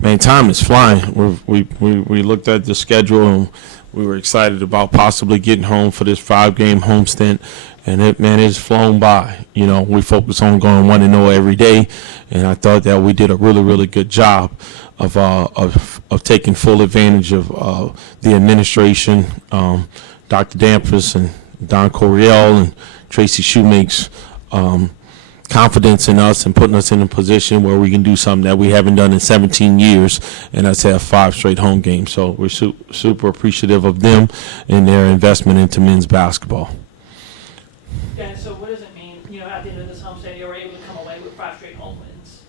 Man, time is flying. We looked at the schedule and we were excited about possibly getting home for this 5-game home stint, and it's flown by. We focus on going 1-0 every day, and I thought that we did a really good job of taking full advantage of the administration, Dr. Dampus and Don Coryell and Tracy Shoemake's confidence in us and putting us in a position where we can do something that we haven't done in 17 years, and that's have 5 straight home games. So we're super appreciative of them and their investment into men's basketball. Yeah, so what does it mean, at the end of this homestand, you were able to come away with 5 straight home wins?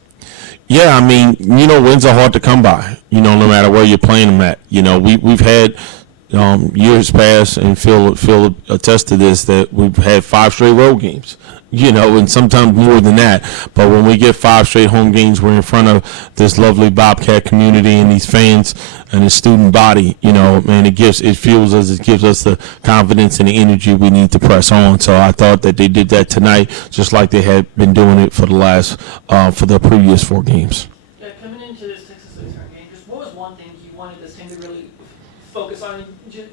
Yeah, I mean, wins are hard to come by, no matter where you're playing them at. We've had years past, and Phil attest to this, that we've had 5 straight road games, and sometimes more than that. But when we get 5 straight home games, we're in front of this lovely Bobcat community and these fans and the student body, man, it gives us the confidence and the energy we need to press on. So I thought that they did that tonight, just like they had been doing it for the previous 4 games. Yeah, coming into this Texas Lutheran game, just what was one thing you wanted this team to really focus on,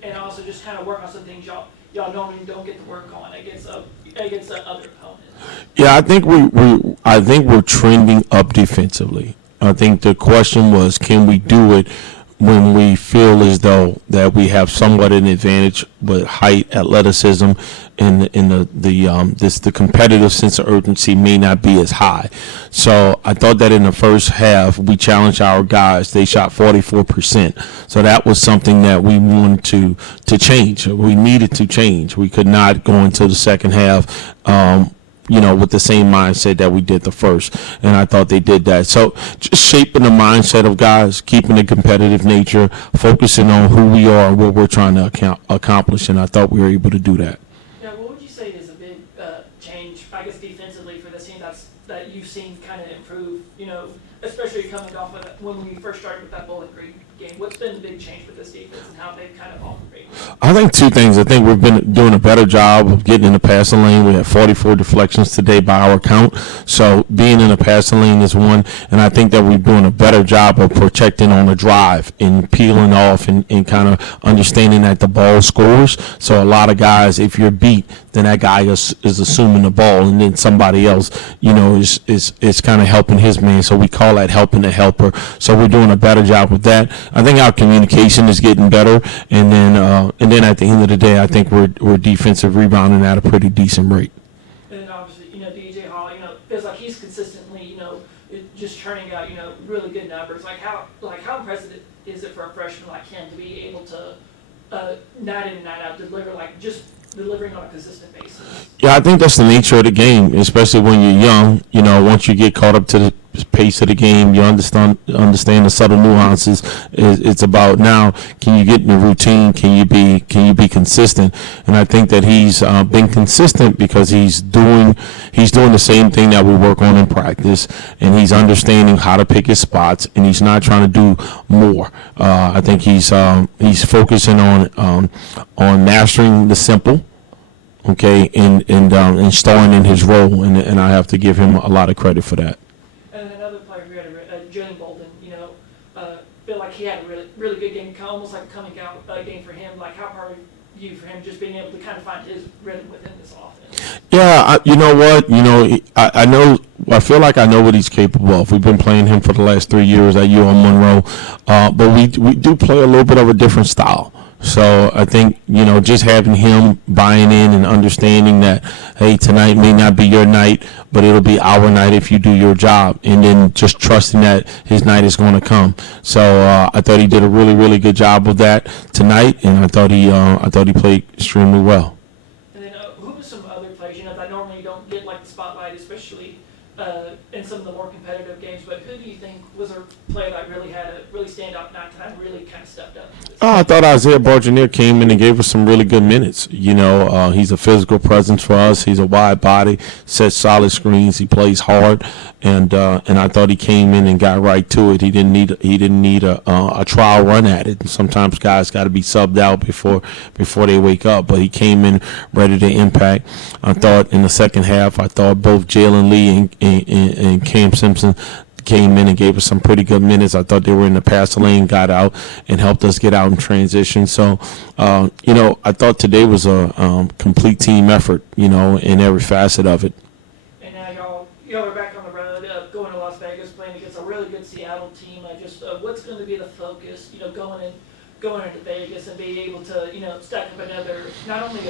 and also just kind of work on some things y'all normally don't get to work on against the other opponents? Yeah, I think we're trending up defensively. I think the question was, can we do it when we feel as though that we have somewhat an advantage with height, athleticism, and the competitive sense of urgency may not be as high. So I thought that in the first half we challenged our guys. They shot 44%. So that was something that we wanted to change. We needed to change. We could not go into the second half with the same mindset that we did the first. And I thought they did that. So just shaping the mindset of guys, keeping the competitive nature, focusing on who we are and what we're trying to accomplish. And I thought we were able to do that. Yeah, what would you say is a big change, I guess, defensively for this team that you've seen kind of improve, especially coming off of when we first started with that Bowling Green game? What's been the big change with this defense and how they've kind of operated? I think 2 things. I think we've been doing a better job of getting in the passing lane. We had 44 deflections today by our count. So being in the passing lane is one. And I think that we're doing a better job of protecting on the drive and peeling off and kind of understanding that the ball scores. So a lot of guys, if you're beat, then that guy is assuming the ball, and then somebody else, is kind of helping his man. So we call that helping the helper. So we're doing a better job with that. I think our communication is getting better, and then at the end of the day, I think we're defensive rebounding at a pretty decent rate. And then obviously, DJ Hall, feels like he's consistently, just churning out, really good numbers. How impressive is it for a freshman like him to be able to night in and night out delivering on a consistent basis? Yeah, I think that's the nature of the game, especially when you're young. Once you get caught up to the pace of the game, you understand the subtle nuances. It's about now, can you get in the routine? Can you be consistent? And I think that he's been consistent because he's doing the same thing that we work on in practice, and he's understanding how to pick his spots, and he's not trying to do more. I think he's focusing on mastering the simple. Okay, and starring in his role, and I have to give him a lot of credit for that. And another player who had Jalen Bolden, feel like he had a really good game, almost like a coming out game for him. How proud are you for him just being able to kind of find his rhythm within this offense? Yeah, you know what? I feel like I know what he's capable of. We've been playing him for the last 3 years at UL Monroe, but we do play a little bit of a different style. So I think, just having him buying in and understanding that, hey, tonight may not be your night, but it'll be our night if you do your job, and then just trusting that his night is going to come. So I thought he did a really, really good job of that tonight, and I thought he played extremely well. And then who were some other players, that normally don't get the spotlight, especially in some of the more competitive games, but who do you think was a player that really had a really standout night tonight and really kind of stepped up? I thought Isaiah Bargenier came in and gave us some really good minutes. He's a physical presence for us. He's a wide body, sets solid screens. He plays hard, and I thought he came in and got right to it. He didn't need a trial run at it. And sometimes guys got to be subbed out before they wake up. But he came in ready to impact. I thought in the second half, both Jalen Lee and Cam Simpson came in and gave us some pretty good minutes. I thought they were in the pass lane, got out, and helped us get out in transition. So, I thought today was a complete team effort, in every facet of it. And now y'all are back on the road, going to Las Vegas, playing against a really good Seattle team. What's going to be the focus, going into Vegas and being able to, stack up not only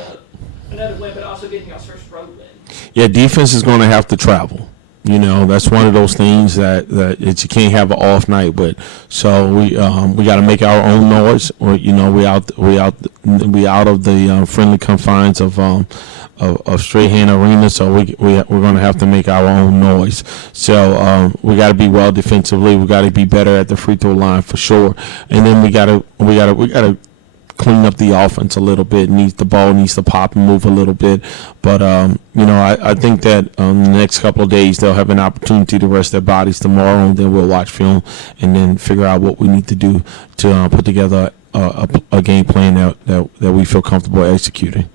another win, but also getting y'all's first road win? Yeah, defense is going to have to travel. That's one of those things that you can't have an off night with. So we got to make our own noise, or we out of the friendly confines of Strahan Arena. So we're going to have to make our own noise. So we got to be well defensively. We got to be better at the free throw line for sure. And then we got to clean up the offense a little bit. The ball needs to pop and move a little bit. But, I think that the next couple of days they'll have an opportunity to rest their bodies tomorrow, and then we'll watch film and then figure out what we need to do to put together a game plan that we feel comfortable executing.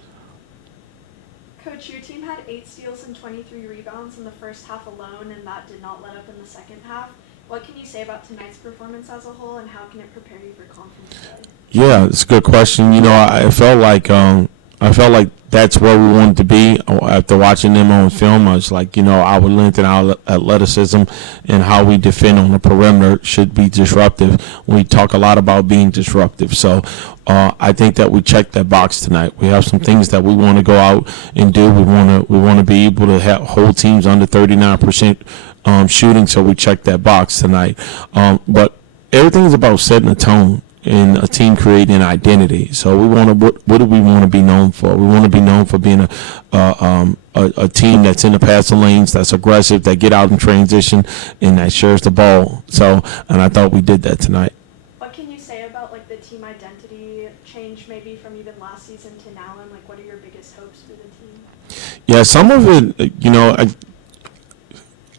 Coach, your team had 8 steals and 23 rebounds in the first half alone, and that did not let up in the second half. What can you say about tonight's performance as a whole, and how can it prepare you for conference play? Yeah, it's a good question. I felt like that's where we wanted to be after watching them on film. I was like, our length and our athleticism and how we defend on the perimeter should be disruptive. We talk a lot about being disruptive. So I think that we checked that box tonight. We have some things that we want to go out and do. We want to be able to hold teams under 39% shooting. So we checked that box tonight. But everything is about setting a tone in a team, creating an identity. So what do we want to be known for? We want to be known for being a team that's in the passing lanes, that's aggressive, that get out in transition, and that shares the ball. And I thought we did that tonight. What can you say about the team identity change, maybe from even last season to now, and what are your biggest hopes for the team? Yeah, some of it,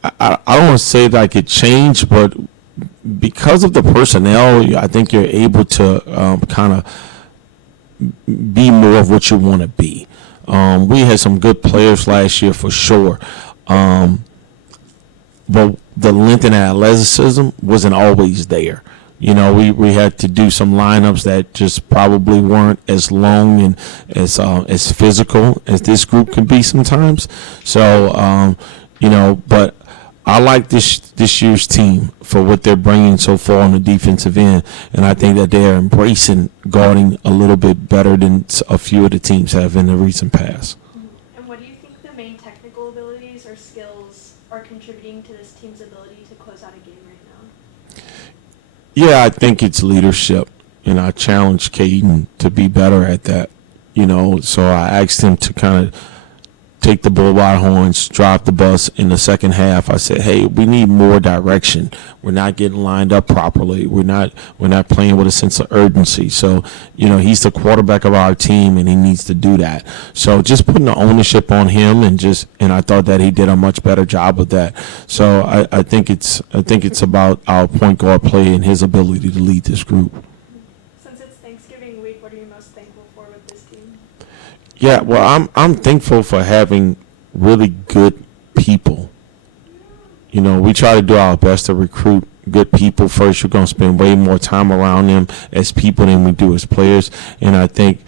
I don't want to say that it changed, but because of the personnel, I think you're able to kind of be more of what you want to be. We had some good players last year for sure, but the length and athleticism wasn't always there. We had to do some lineups that just probably weren't as long and as physical as this group can be sometimes. So, but I like this year's team for what they're bringing so far on the defensive end, and I think that they're embracing guarding a little bit better than a few of the teams have in the recent past. And what do you think the main technical abilities or skills are contributing to this team's ability to close out a game right now? Yeah, I think it's leadership, and I challenged Caden to be better at that. So I asked him to kind of take the bull by the horns, drive the bus in the second half. I said, hey, we need more direction. We're not getting lined up properly. We're not playing with a sense of urgency. So, he's the quarterback of our team, and he needs to do that. So just putting the ownership on him, and I thought that he did a much better job of that. So I think it's about our point guard play and his ability to lead this group. Since it's Thanksgiving week, what are you most thankful for with this team? Yeah, well, I'm thankful for having really good people. We try to do our best to recruit good people first. You're going to spend way more time around them as people than we do as players. And I think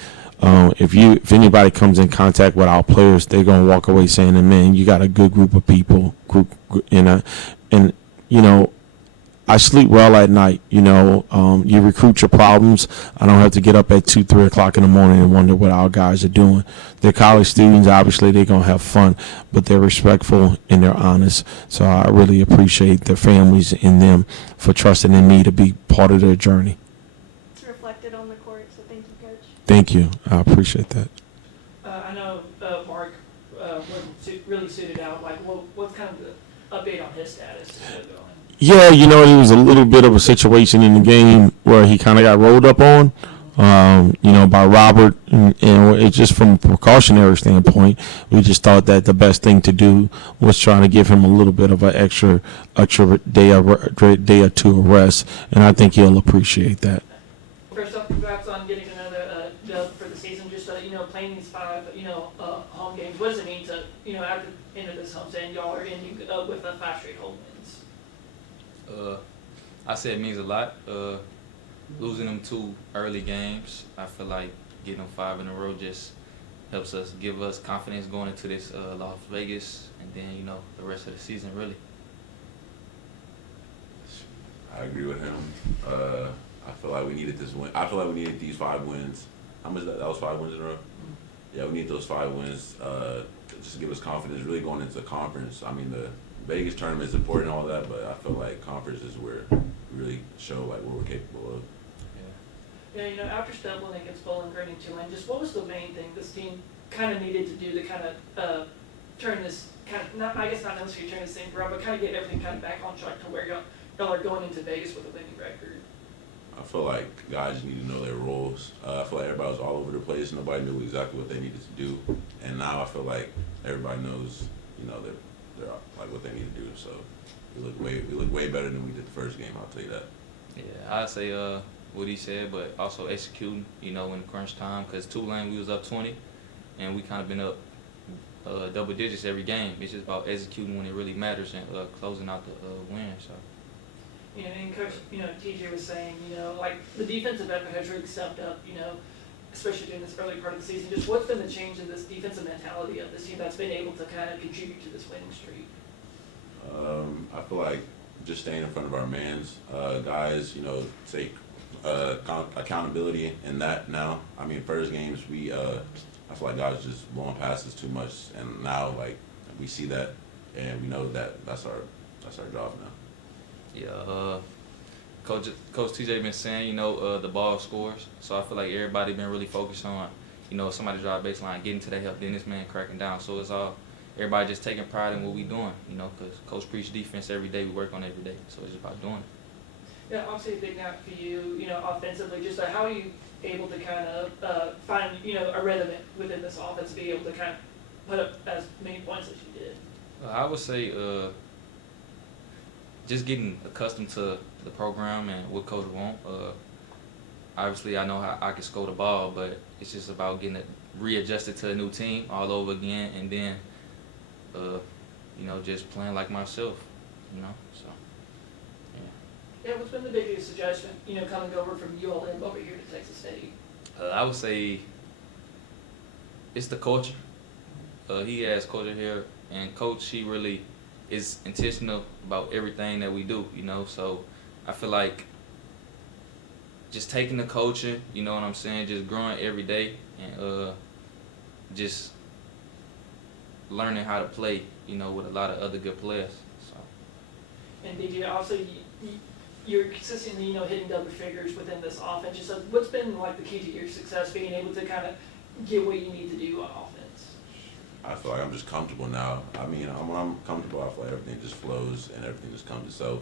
if anybody comes in contact with our players, they're going to walk away saying, man, you got a good group of people. I sleep well at night. You recruit your problems. I don't have to get up at 2, 3 o'clock in the morning and wonder what our guys are doing. They're college students. Obviously, they're going to have fun, but they're respectful and they're honest. So I really appreciate their families and them for trusting in me to be part of their journey. It's reflected on the court, so thank you, Coach. Thank you. I appreciate that. I know Mark wasn't really suited out. What's kind of the update on his status going? Yeah, it was a little bit of a situation in the game where he kind of got rolled up on, by Robert. And it's just from a precautionary standpoint, we just thought that the best thing to do was trying to give him a little bit of an extra day or two of rest, and I think he'll appreciate that. First off, congrats on getting another dub for the season. Just playing these 5 home games. What does it mean to at the end of this homestand, y'all are ending with 5 straight home wins? I say it means a lot. Losing them 2 early games, I feel like getting them 5 in a row just helps us, give us confidence going into this Las Vegas, and then, you know, the rest of the season, really. I agree with him. I feel like we needed this win. I feel like we needed these 5 wins. How much that was 5 wins in a row? Yeah, we need those 5 wins just to give us confidence really going into the conference. I mean, the Vegas tournament is important and all that, but I feel like conference is where we really show like what we're capable of. Yeah, you know, after stumbling against Bowling Green in Tulane, just what was the main thing this team kind of needed to do to kind of turn this not necessarily turn this thing around, but kind of get everything kind of back on track to where y'all are going into Vegas with a winning record? I feel like guys need to know their roles. I feel like everybody was all over the place. Nobody knew exactly what they needed to do, and now I feel like everybody knows, you know, they're like what they need to do. So we look way better than we did the first game. I'll tell you that. Yeah, I'd say what he said, but also executing, you know, in the crunch time. Because Tulane, we was up 20, and we kind of been up double digits every game. It's just about executing when it really matters and closing out the win. So. You know, and Coach, you know, TJ was saying, you know, like the defensive effort has really stepped up, you know, especially during this early part of the season. Just what's been the change in this defensive mentality of this team that's been able to kind of contribute to this winning streak? I feel like just staying in front of our mans, guys, you know, take accountability in that now. I mean, first games I feel like guys just blowing passes too much, and now like we see that and we know that that's our job now. Yeah, Coach TJ been saying, you know, the ball scores. So I feel like everybody been really focused on, you know, somebody drive baseline, getting to the help, then this man cracking down. So it's all, everybody just taking pride in what we doing, you know, because Coach preach defense every day, we work on it every day. So it's just about doing it. Yeah, obviously a big night for you, you know, offensively. Just how are you able to kind of find, you know, a rhythm within this offense to be able to kind of put up as many points as you did? I would say just getting accustomed to the program and what coach want. Obviously, I know how I can score the ball, but it's just about getting it readjusted to a new team all over again, and then, you know, just playing like myself, you know. So, yeah. Yeah, what's been the biggest adjustment, you know, coming over from ULM over here to Texas State? I would say it's the culture. He has culture here, and Coach, he really is intentional about everything that we do, you know. So I feel like just taking the culture, you know what I'm saying, just growing every day and just learning how to play, you know, with a lot of other good players. So. And DJ, also you're consistently, you know, hitting double figures within this offense. So what's been like the key to your success, being able to kind of get what you need to do on offense? I feel like I'm just comfortable now. I mean, when I'm comfortable, I feel like everything just flows and everything just comes itself.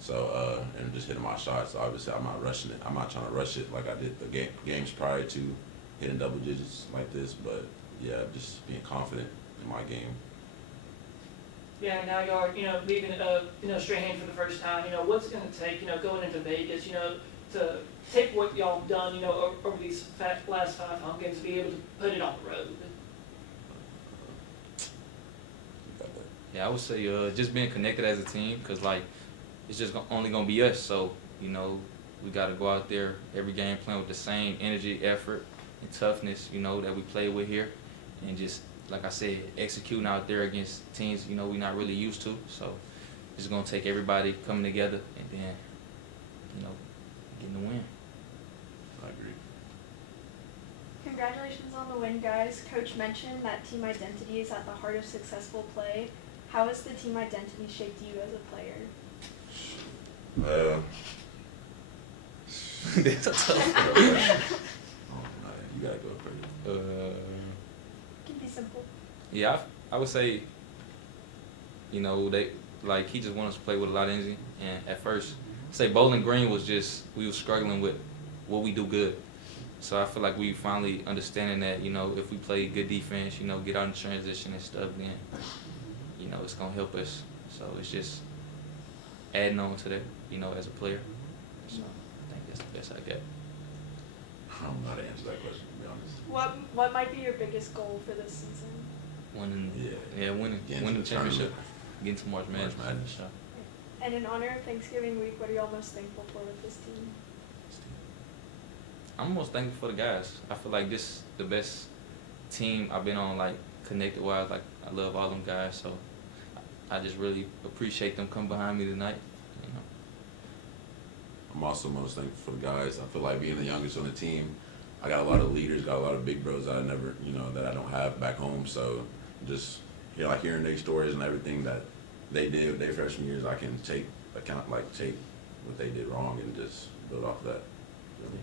So, and just hitting my shots, obviously I'm not rushing it. I'm not trying to rush it like I did the games prior to hitting double digits like this. But, yeah, just being confident in my game. Yeah, now y'all are, you know, leaving you know, Strahan for the first time. You know, what's it going to take, you know, going into Vegas, you know, to take what y'all have done, you know, over these last 5 home games, to be able to put it on the road? Yeah, I would say just being connected as a team, because, like, it's just only going to be us. So, you know, we got to go out there every game playing with the same energy, effort, and toughness, you know, that we play with here. And just, like I said, executing out there against teams, you know, we're not really used to. So it's going to take everybody coming together and then, you know, getting the win. I agree. Congratulations on the win, guys. Coach mentioned that team identity is at the heart of successful play. How has the team identity shaped you as a player? That's a tough one. You gotta go first. It can be simple. Yeah, I would say, you know, he just wanted us to play with a lot of energy. And at first, say Bowling Green was just, we were struggling with what we do good. So I feel like we finally understanding that, you know, if we play good defense, you know, get out in transition and stuff, then, you know, it's going to help us. So it's just adding on to that, you know, as a player. So I think that's the best I got. I don't know how to answer that question, to be honest. What might be your biggest goal for this season? Winning, Yeah. winning Getting the to the championship, tournament. getting to March Madness. March Madness. So. And in honor of Thanksgiving week, what are y'all most thankful for with this team? I'm most thankful for the guys. I feel like this the best team I've been on, like connected wise. Like I love all them guys, so I just really appreciate them coming behind me tonight. You know. I'm also most thankful for the guys. I feel like being the youngest on the team, I got a lot of leaders, got a lot of big bros that I never, that I don't have back home. So just hearing their stories and everything that they did with their freshman years, I can take account, take what they did wrong and just build off of that. Really.